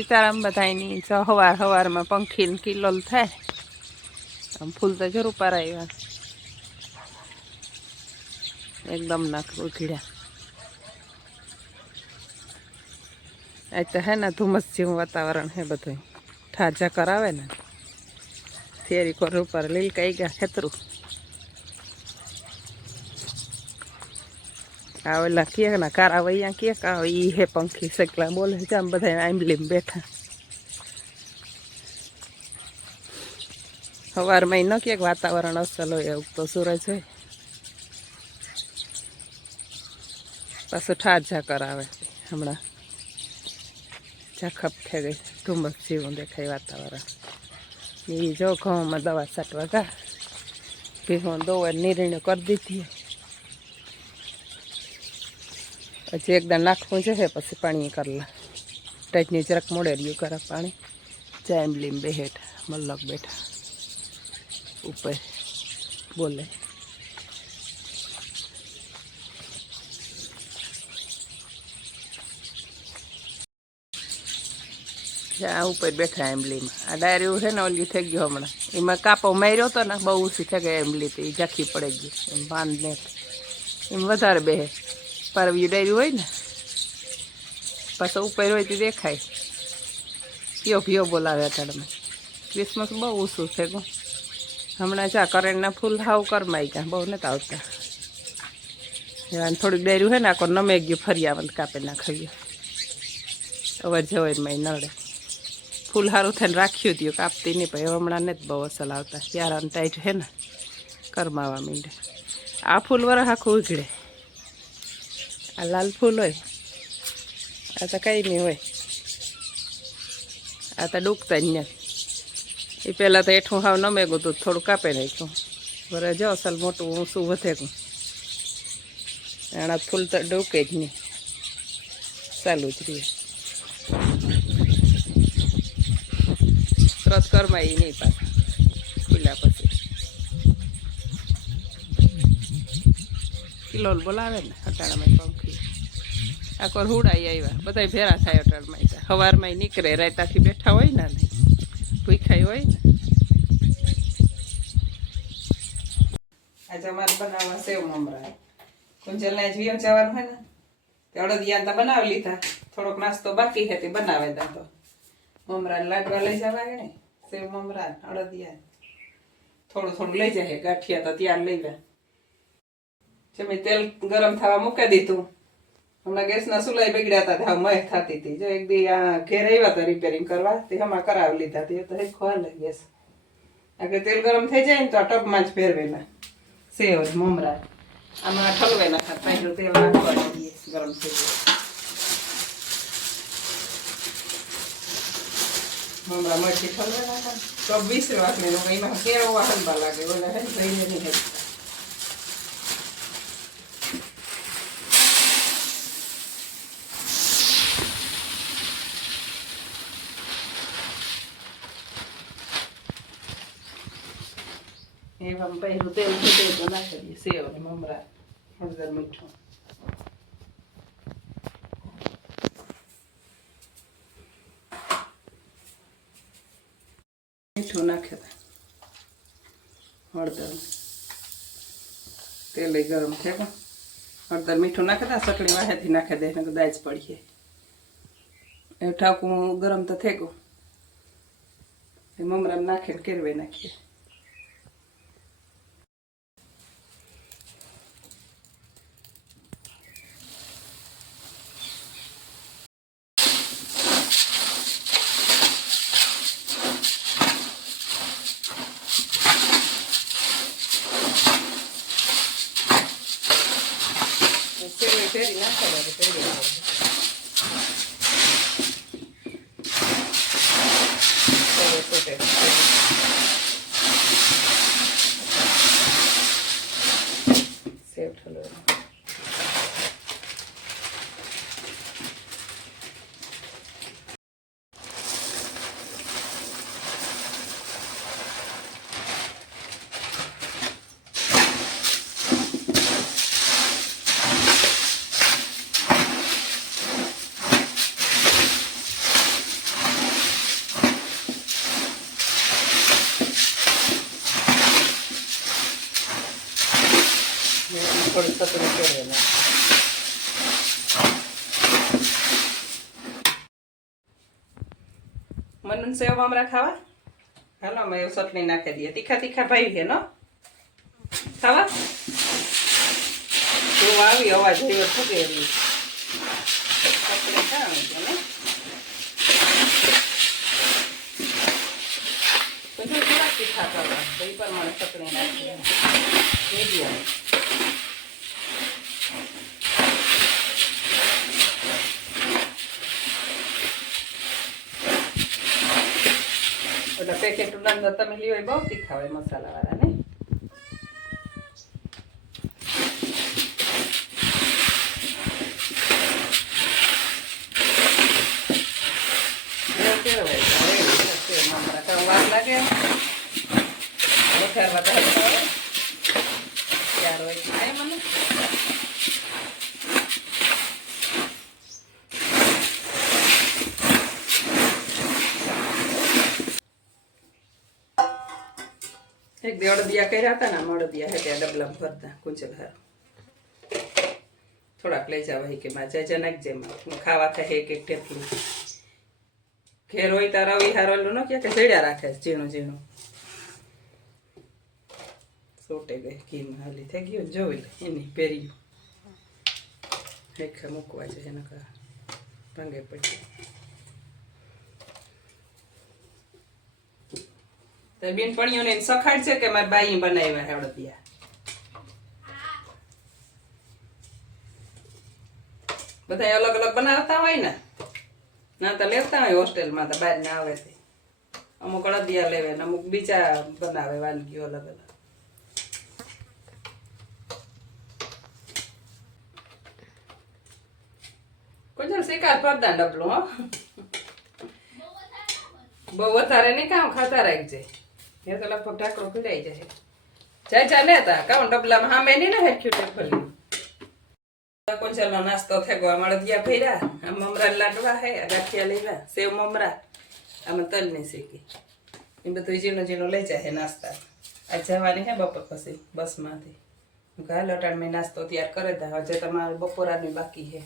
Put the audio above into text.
સીતારામ બધાયની હવાર હવારમાં પંખીને કિલોલ થાય આમ ફૂલ તો જરૂર પારાવ્યા એકદમ નાખ ઉઘડ્યા આજ તો હે ને ધુમ્મસ જેવું વાતાવરણ હે બધું ઠાજા કરાવે ને થેરી કોર ઉપર લીલકાઈ ગયા ખેતરું આ ઓલા કે ના કારા વૈયા કે કા ઈ હે પંખી સકલા બોલે છે આમ બધા આંબલીમ બેઠા સવારમાં ન કે વાતાવરણ અસલ હોય એવું તો સૂરજ હોય પાછું ઠાજા કરાવે હમણાં ઝાખપ થઈ ગઈ ધુમ્મસ જેવું દેખાય વાતાવરણ એ જો ઘઉંમાં દવા છાંટવા ગા ભીહું દોવા નિર્ણય કરી દીધી હજી એકદમ નાખવું છે પછી પાણી કરલા ટાઈટની જરાક મોડે રહ્યું કરે પાણી જાંબલીમ બેહેઠ મલ્લક બેઠા ઉપર બોલે આ ઉપર બેઠા એમલીમાં આ ડાયરી છે ને ઓલી થઈ ગયો હમણાં એમાં કાપો માર્યો હતો ને બહુ ઓછી થઈ ગઈ એમલી તો એ ઝાંખી પડી ગઈ એમ બાંધને એમ વધારે બેહે પારવી ડાયરી હોય ને પાછો ઉપર હોય તો દેખાય કયો ભીયો બોલાવે અટાડમાં ક્રિસમસ બહુ ઓછું છે ગયું હમણાં જા કરેણના ફૂલ હાવ કરમાઈ ગયા બહુ નથી આવતા થોડીક ડાયરી હોય ને આખો નમે ગયું ફરી આવે કાપે નાખાવ્યું અવર જવરમાં નડે ફૂલ સારું થઈને રાખ્યું હતું કાપતી નહીં પણ હમણાં નથી બહુ અસલ આવતા યાર ટાઈટ હે ને કરમાવા માંડે આ ફૂલ વરસ આખું ઉઘડે આ લાલ ફૂલ હોય આ તો કંઈ નહીં હોય આ તો ડૂકતા જ નથી એ પહેલાં તો એઠું હાવ નમેગું હતું થોડું કાપે નાખ્યું બરાબર જો અસલ મોટું ઊંસું વધે ગયું આના ફૂલ તો ડૂકે જ નહીં ચાલુ જ રહીએ તરત કરમાય નહીં પાછા ખુલ્યા પછી કિલોલ બોલાવે ને અટાણામાં પંખી આખો હુડાઈ આવ્યા બધા ભેરા થાય અટાણમાં સવારમાં નીકળે રાયતાથી બેઠા હોય ને ભૂખાઈ હોય ને આજે અમારે બનાવવા સેવ મમરા કુંજલને જ વિયમ જવાનું હોય ને તે અડદિયા તો બનાવી લીધા થોડોક નાસ્તો બાકી છે તે બનાવે તા તો મમરા લાડવા લઈ જવા ને સેવ મમરા અડદિયા થોડું થોડું લઈ જાય ગાંઠિયા તો ત્યાં લઈ ગયા જમી તેલ ગરમ થવા મૂકી દીધું હમણાં ગેસના સુલાઈ બગડ્યા હતા ત્યાં મહ થતી હતી જો એક દી આ ઘેર આવ્યા હતા રિપેરિંગ કરવા તે હમણાં કરાવી લીધા તે તો ખોલે ગેસ આગળ તેલ ગરમ થઈ જાય ને તો આ ટબમાં જ ફેરવેલા સેવ મમરા આમાં ઠલવે નાખા પહેલું તેલ નાખવા દઈએ ગરમ થઈ જાય મમરા મરચી ઠલવે નાખા તો 20 વાટલી નું એમાં કેવો હલવા લાગે ઓલા હે જઈને નહીં હે એમાં પહેલું તેલ ફૂટે તો નાખી દઈએ સેવ ને મમરા હળદર મીઠું મીઠું નાખે હળદર તેલ ગરમ થાય હળદર મીઠું નાખે સકડી વાહેથી નાખી દે દાજ પડીએ એવું ઠાકું ગરમ તો થઈ ગયું મમરા નાખીને કેરવે નાખીએ ફેરી નાખવા ફેરી સતરું ફેરવેલા. મનન સેવ મમરા ખાવા? હાલો અમે એવું ચટણી નાખી દઈએ. તીખા તીખા ભાઈ છે નો ખાવા? હું આવી અવાજ એવો થકે એવી ચટણી ખાવાની છે ને. બધું થોડા તીખા કરવા તો એ પ્રમાણે ચટણી નાખી મીડિયમ. એટલે પેકેટ અંદર તમે લ્યો એ બહુ તીખા હોય મસાલાવાળા ને. વાર લાગે વઘારવા ત્યાર હોય ખાય મને. એક બે અડદિયા કર્યા હતા ને અડદિયા હે ત્યાં ડબલામાં ભરતા કુંચલ હાર થોડાક લઈ જવા કે માં જાય નાખજે ખાવા થાય એક એક ટેપલું. ઘેર હોય તાર રવિ હારવેલું ન કે ચડ્યા રાખે ઝીણું ઝીણું સોટે ગઈ ઘીમાં હાલી થઈ ગયું જોઈ લે એની પહેર્યું રેખા મૂકવા છે એના ભંગે પડી. બેનપણીઓને સખાડ છે કે મારી બાઈ બનાવ્યા હે અડદિયા. બધા અલગ અલગ બનાવતા હોય ને ના તો લેતા હોય હોસ્ટેલમાં તો બહાર ના આવે તે અમુક અડદિયા લેવે ને અમુક બીજા બનાવે વાનગીઓ અલગ અલગ. કોઈ શિકાર પડદા ડબલું હો બહુ વધારે નહીં કામ ખાતા રાખજે એ તો લગભગ ઢાંકડો પીડાઈ જાય. જા લેતા કાઉન ડબલામાં સામે નહીં ને હેઠ્યું ટેફલી. કોંચલનો નાસ્તો થેગો અડદિયા ભર્યા આમ મમરા લાડવા હે ગાંઠિયા લેવા સેવ મમરા આમાં તલની શીખી એ બધું ઝીણું ઝીણું લઈ જાય નાસ્તા. આ જવાની હે બપોર પછી બસમાંથી હાલ અટાણ મેં નાસ્તો તૈયાર કરે તા હજે તમારે બપોરાની બાકી હે.